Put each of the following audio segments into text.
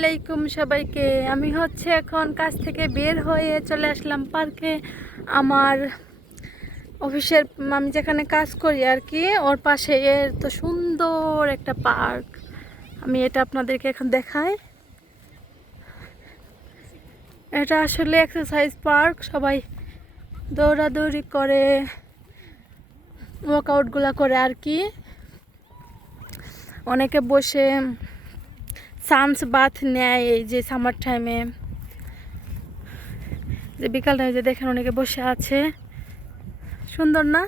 আলাইকুম সবাইকে। আমি হচ্ছে এখন কাজ থেকে বের হয়ে চলে আসলাম পার্কে। আমার অফিসের আমি যেখানে কাজ করি আর কি, ওর পাশে এর তো সুন্দর একটা পার্ক। আমি এটা আপনাদেরকে এখন দেখাই। এটা আসলে এক্সারসাইজ পার্ক, সবাই দৌড়াদৌড়ি করে ওয়ার্কআউটগুলো করে আর কি। অনেকে বসে সানস বাথ নেয় এই যে সামার টাইমে যে বিকাল টাইমে যে দেখেন অনেকে বসে আছে। সুন্দর না?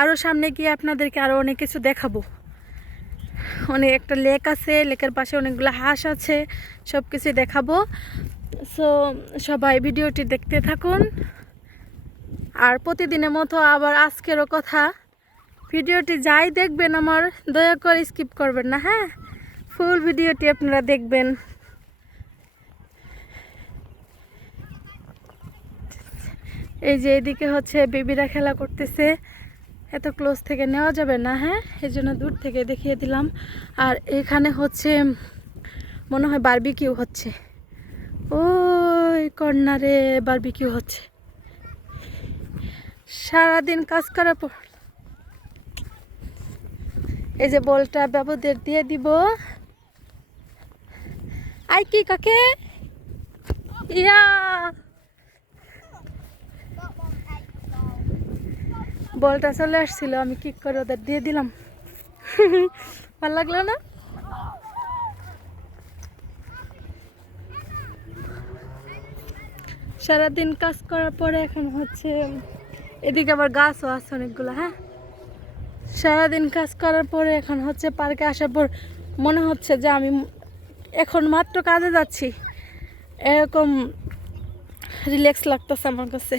আরও সামনে গিয়ে আপনাদেরকে আরও অনেক কিছু দেখাবো। অনেক একটা লেক আছে লেকের পাশে অনেকগুলো হাঁস আছে সব কিছু দেখাবো। সো সবাই ভিডিওটি দেখতে থাকুন। আর প্রতিদিনের মতো আবার আজকেরও কথা। ভিডিওটি যাই দেখবেন আমার, দয়া করে স্কিপ করবেন না হ্যাঁ? ফুল ভিডিওটি আপনারা দেখবেন। এই যে এদিকে হচ্ছে বেবিরা খেলা করতেছে। এত ক্লোজ থেকে নেওয়া যাবে না হ্যাঁ? এই জন্য দূর থেকে দেখিয়ে দিলাম। আর এখানে হচ্ছে মনে হয় বারবিকিউ হচ্ছে। ওই কর্নারে বারবিকিউ হচ্ছে। সারাদিন কাজ করার পর। এই যে বলটা বাবুদের দিয়ে দিব। আই কি কাকে? ইয়া। বলটা চলে আসছিল, আমি কি করে ওদের দিয়ে দিলাম। ভালো লাগল না? সারাদিন কাজ করার পরে এখন হচ্ছে, এদিকে আবার গাছও আছে অনেকগুলো হ্যাঁ? সারাদিন কাজ করার পরে এখন হচ্ছে পার্কে আসার পর মনে হচ্ছে যে আমি এখন মাত্র কাজে যাচ্ছি। এরকম রিল্যাক্স লাগতেছে আমার কাছে।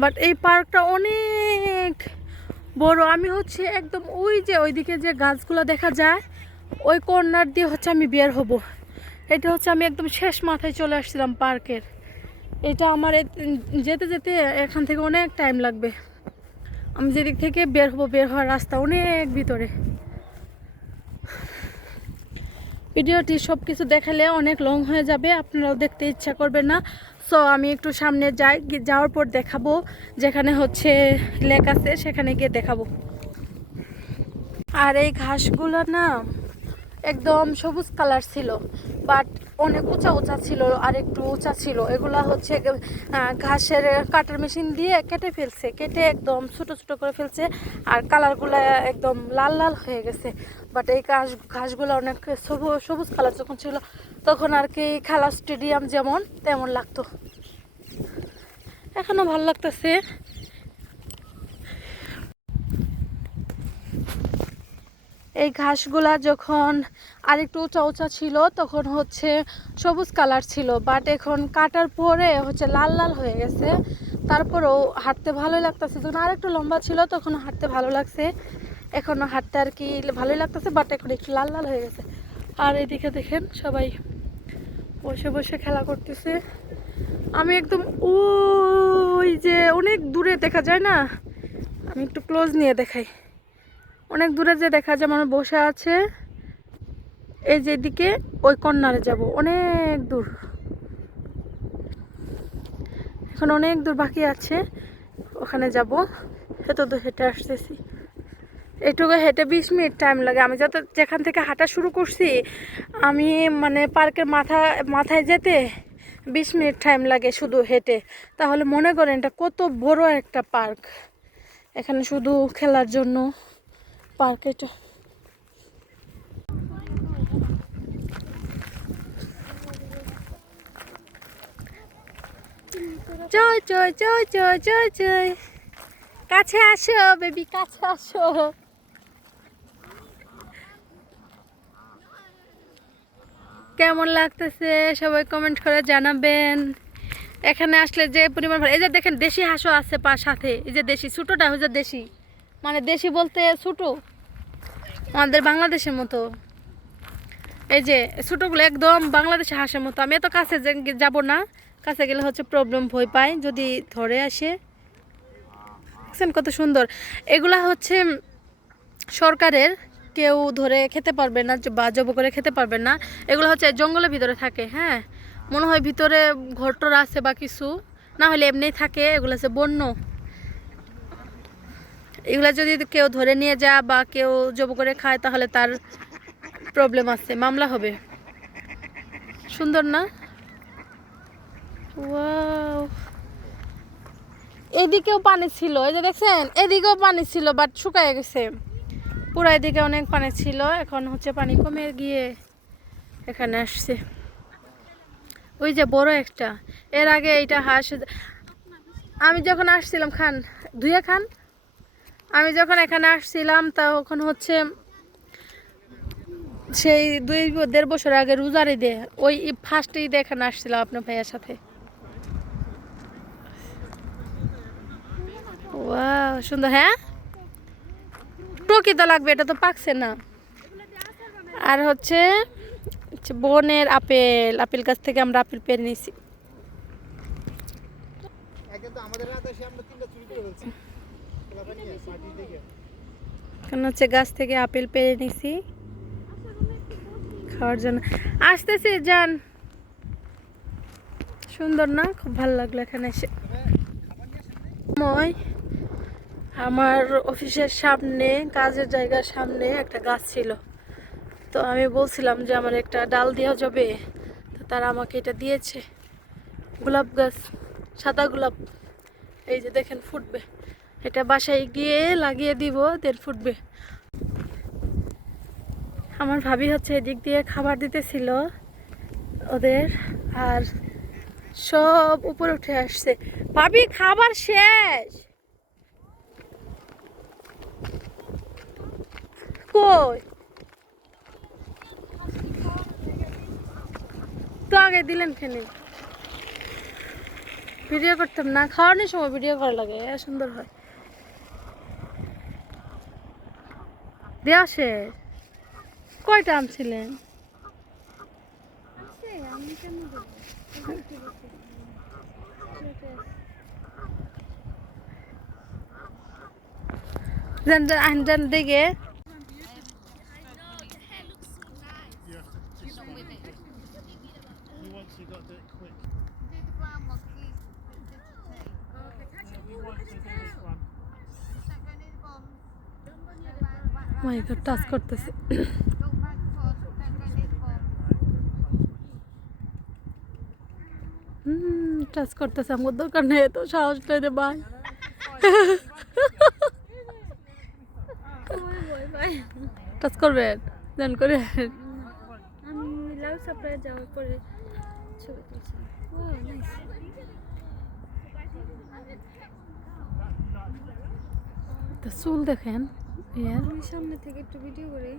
বাট এই পার্কটা অনেক বড়। আমি হচ্ছে একদম ওই যে ওইদিকে যে গাছগুলো দেখা যায়, ওই কর্নার দিয়ে হচ্ছে আমি বের হব। এটা হচ্ছে আমি একদম শেষ মাথায় চলে আসছিলাম পার্কের। এটা আমার যেতে যেতে এখান থেকে অনেক টাইম লাগবে। আমি যেদিক থেকে বের হব, বের হওয়ার রাস্তা অনেক ভিতরে। ভিডিওটি সব কিছু দেখালে অনেক লং হয়ে যাবে, আপনারাও দেখতে ইচ্ছা করবে না। সো আমি একটু সামনে যাই যাওয়ার পর দেখাবো, যেখানে হচ্ছে লেক আছে, সেখানে গিয়ে দেখাবো। আর এই ঘাসগুলো না একদম সবুজ কালার ছিল বাট অনেক উঁচা উঁচা ছিল আর একটু উঁচা ছিল। এগুলা হচ্ছে ঘাসের কাটার মেশিন দিয়ে কেটে ফেলছে, কেটে একদম ছোটো ছোটো করে ফেলছে আর কালারগুলো একদম লাল লাল হয়ে গেছে। বাট এই ঘাস ঘাসগুলো অনেক সবুজ সবুজ কালার যখন ছিল, তখন আর কি খেলা স্টেডিয়াম যেমন, তেমন লাগতো। এখনও ভালো লাগতেছে। এই ঘাসগুলা যখন আরেকটু উঁচা উঁচা ছিল, তখন হচ্ছে সবুজ কালার ছিল বাট এখন কাটার পরে হচ্ছে লাল লাল হয়ে গেছে। তারপরেও হাঁটতে ভালোই লাগতেছে। যখন আরেকটু লম্বা ছিল, তখন হাঁটতে ভালো লাগছে। এখনও হাঁটতে আর কি ভালোই লাগতেছে বাট এখন একটু লাল লাল হয়ে গেছে। আর এদিকে দেখেন সবাই বসে বসে খেলা করতেছে। আমি একদম, ওই যে অনেক দূরে দেখা যায় না? আমি একটু ক্লোজ নিয়ে দেখাই। অনেক দূরে যে দেখা যায় মানুষ বসে আছে, এই যে দিকে ওই কর্নারে যাব, অনেক দূর। এখন অনেক দূর বাকি আছে, ওখানে যাব এত দূর হেঁটে আসতেছি। এটুকু হেঁটে বিশ মিনিট টাইম লাগে। আমি যত যেখান থেকে হাঁটা শুরু করছি, আমি মানে পার্কের মাথা, মাথায় যেতে বিশ মিনিট টাইম লাগে শুধু হেঁটে। তাহলে মনে করেন এটা কত বড় একটা পার্ক। এখানে শুধু খেলার জন্য। পার্ক জয় জয় জয় জয় জয় জয় কাছে আসো বেবি কাছে আসো। কেমন লাগতেছে? সবাই কমেন্ট করে জানাবেন। এখানে আসলে যে পরিমাণ এই যে দেখেন, দেশি হাঁসও আছে পা সাথে। এই যে দেশি, ছোটোটা হচ্ছে দেশি। মানে দেশি বলতে ছোটো? আমাদের বাংলাদেশের মতো। এই যে ছোটোগুলো একদম বাংলাদেশে হাঁসের মতো। আমি এত কাছে যাব না। কাছে গেলে হচ্ছে প্রবলেম ভয় পাই। যদি ধরে আসে। দেখছেন কত সুন্দর। এগুলা হচ্ছে সরকারের। কেউ ধরে খেতে পারবে না, বা জব করে খেতে পারবে না। এগুলো হচ্ছে জঙ্গলের ভিতরে থাকে হ্যাঁ? মনে হয় ভিতরে ঘরটর আছে বা কিছু। না হলে এমনিই থাকে। এগুলো হচ্ছে বন্য। এগুলা যদি কেউ ধরে নিয়ে যা বা কেউ জব করে খায়, তাহলে তার প্রবলেম আছে, মামলা হবে। সুন্দর না? এদিকেও পানি ছিল, এই যে দেখছেন, এদিকেও পানি ছিল বাট শুকায় গেছে। পুরা এদিকে অনেক পানি ছিল, এখন হচ্ছে পানি কমে গিয়ে এখানে আসছে। ওই যে বড় একটা, এর আগে এইটা হাঁস, আমি যখন আসছিলাম খান ধুয়ে খান আমি যখন এখানে আসছিলাম তখন হচ্ছে সেই দুই দেড় বছর আগে রোজার ঈদে, ওই ফার্স্ট ঈদে এখানে আসছিলাম আপনার ভাইয়ের সাথে। সুন্দর হ্যাঁ? প্রকৃত লাগবে, এটা তো পাকছে না। আর হচ্ছে বনের আপেল আপেল গাছ থেকে আমরা আপেল পেরে নিয়েছি। আমাদের ফেলছি পোলাপান নিয়ে মাটির দিকে কারণ হচ্ছে গাছ থেকে আপেল পেরে নিছি। খাওয়ার জন্য। আসতেছি, যান। সুন্দর না? খুব ভালো লাগল এখানে এসে। আমার অফিসের সামনে, কাজের জায়গার সামনে একটা গাছ ছিল। তো আমি বলছিলাম যে আমার একটা ডাল দেওয়া যাবে। তো তারা আমাকে এটা দিয়েছে। গোলাপ গাছ, সাদা গোলাপ। এই যে দেখেন, ফুটবে। এটা বাসায় গিয়ে লাগিয়ে দিব দেন ফুটবে আমার ভাবি হচ্ছে এদিক দিয়ে খাবার দিতেছিল ওদের, আর সব উপরে উঠে আসছে। ভাবি, খাবার শেষ! কই? তো আগে দিলেন খেনে। ভিডিও করতাম না, খাওয়ানোর সময় ভিডিও করা লাগে সুন্দর হয়। দেওয়া শেষ কয়টা আনছিলেন দেখে। মাই গড টাচ করতেছে। হুম টাচ করতেছে আমার দোকান নেই তো সাহস নেই রে ভাই। টাচ করবেন জান করে। আমি লাভ সাপ্লাই যাওয়ার পরে ছবি তুলছি। ও নাইস তো চুল দেখেন। আমি সামনে থেকে একটু ভিডিও করি।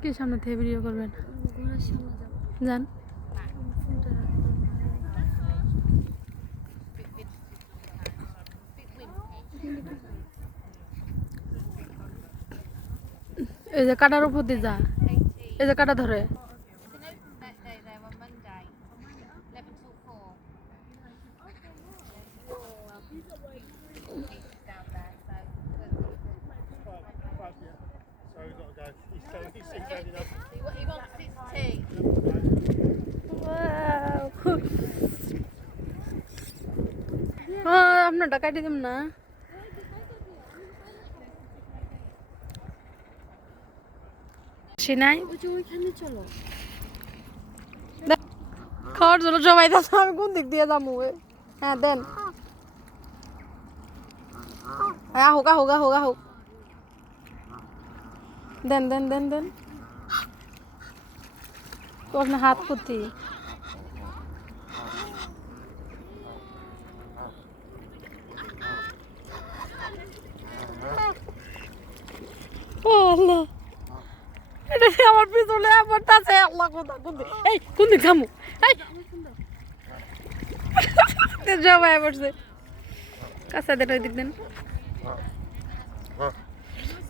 কি সামনে থেকে ভিডিও করবেন যান এই যে কাটার উপর দিয়ে যা। এই যে কাটা ধরে। আপনারটা কাটি দিম না নাই চলো খাওয়ার জন্য আমি কোন দিক দিয়ে যাব হ্যাঁ দেন হ্যাঁ হোক হোক হোক হোক দেন দেন দেন দেন। তো আপনার হাত এটা আমার পিছনে আমার তাছে আল্লাহ কোথা কোন এই, কোন যাব এই। সবাই পড়ছে কাঁচা দেন দিক দেন।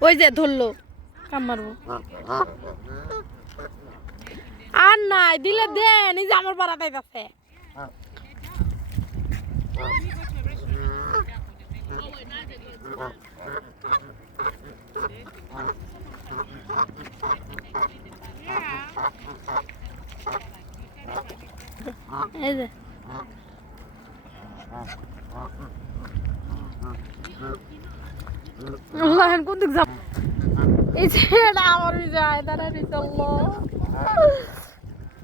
ওই যে ধরলো। কাম মারবো। আর নাই দিলে দেন এই যে আমার পাড়াটাই আছে এই যে। কোন দিক যাব? এই যে এটা আমার ওই যায় দাঁড়া রয়েছে আল্লাহ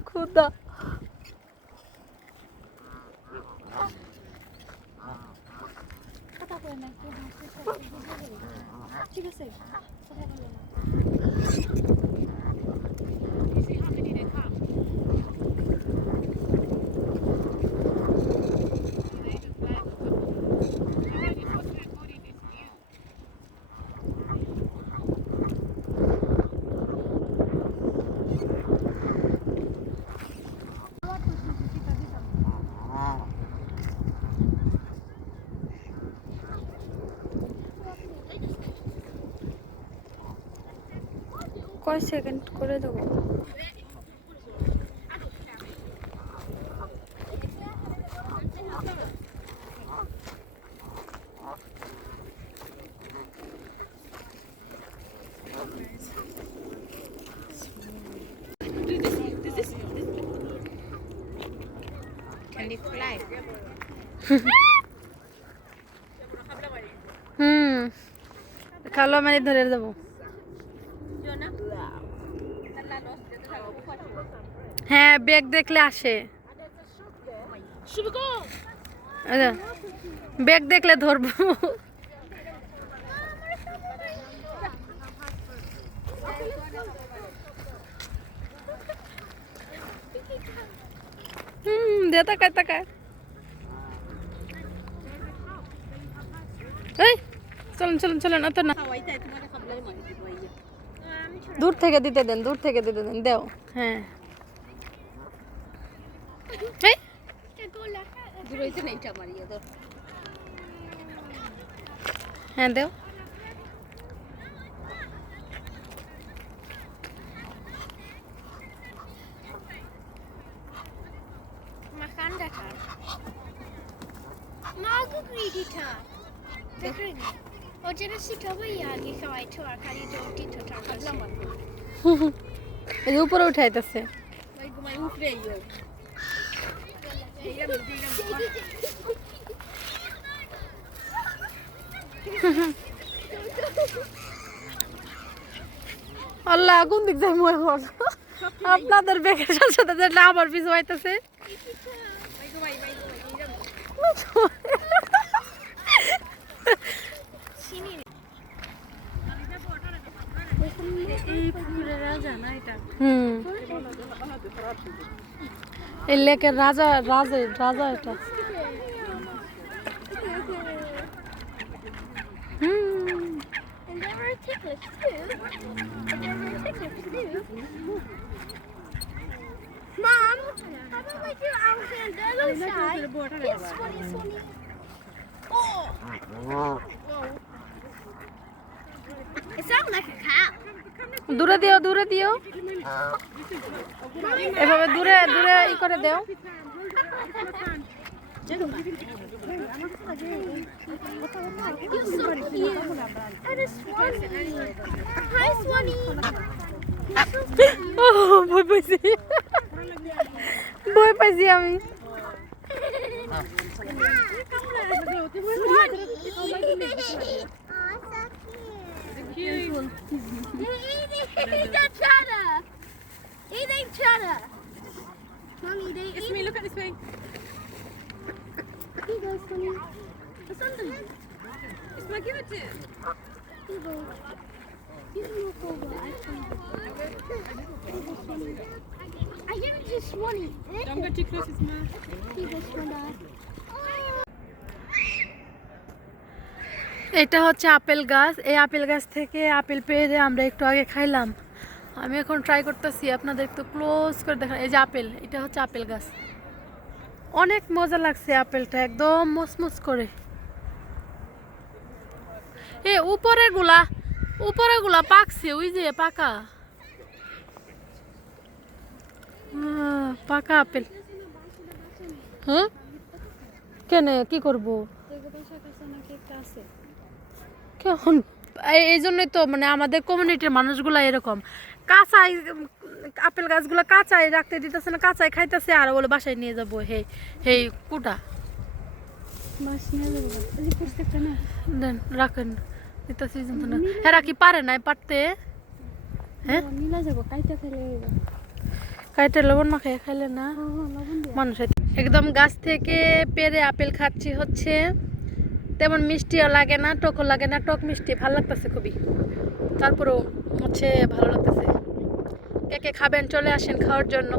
খুদা ঠিক আছে কয় সেকেন্ড করে দেবো? হুম খালো মানে ধরে দেবো হ্যাঁ ব্যাগ দেখলে আসে। ব্যাগ দেখলে ধরবো। হুম দে তাকায় তাকায়। এই চলুন চলুন চলুন অত না। দূর থেকে দিতে দেন দূর থেকে দিতে দেন দেও। হ্যাঁ। এই যে উপরে উঠাইতেছে। আল্লাহ কোন দিক যাই মই এখন? আপনাদের বেগের সাথে সাথে যে না আমার পিছু হইতেছে। হুম। এই লেকের রাজা রাজা রাজা এটা হুম And there were tickets too. And there were tickets too. Mom, how about we do our Sandalo side? It's funny, funny. Oh! It sounds like a cow. দূরে দিও দূরে দিও এভাবে দূরে দূরে ই করে দেও You're so cute. And a Swanee. Hi, Swanee. ও ভয় পাইছি ভয় পাইছি আমি They're eating each other. Eating each other. Mommy, they eat. me, look at this way. Here you go, Sonny. It's under. Isma, give it to Here you go. Give me your phone, I can. I give it to Swanee. Don't go too close, Isma. Here you go, Swanee. এটা হচ্ছে apple গাছ এই apple গাছ থেকে apple পেরে আমরা একটু আগে খাইলাম আমি এখন ট্রাই করতেছি আপনাদের একটু ক্লোজ করে দেখা এই যে আপেল, এটা হচ্ছে আপেল গাছ। অনেক মজা লাগছে আপেলটা, একদম মসমস করে। এ উপরে গুলা উপরে গুলা পাকছে, ওই যে পাকা। পাকা আপেল। হ্যাঁ? কেন, কি করব? কেমন? এই জন্যই তো মানে আমাদের কমিউনিটির মানুষগুলা এরকম। কাঁচাই আপেল গাছগুলো কাঁচাই রাখতে দিতেছে না কাঁচাই খাইতেছে আর বলে বাসায় নিয়ে যাব হে হেই কুটা। রাখেন। দিতেছি না হেরা কি পারে নাই পারতে? হ্যাঁ? মিলা যাব কাইটা লবণ মাখাই খাইলে না? মানুষ একদম গাছ থেকে পেরে আপেল খাচ্ছি হচ্ছে। তেমন মিষ্টিও লাগে না, টকও লাগে না, টক মিষ্টি ভালো লাগতেছে খুবই। তারপরেও হচ্ছে ভালো লাগতেছে। কে কে খাবেন চলে আসেন খাওয়ার জন্য।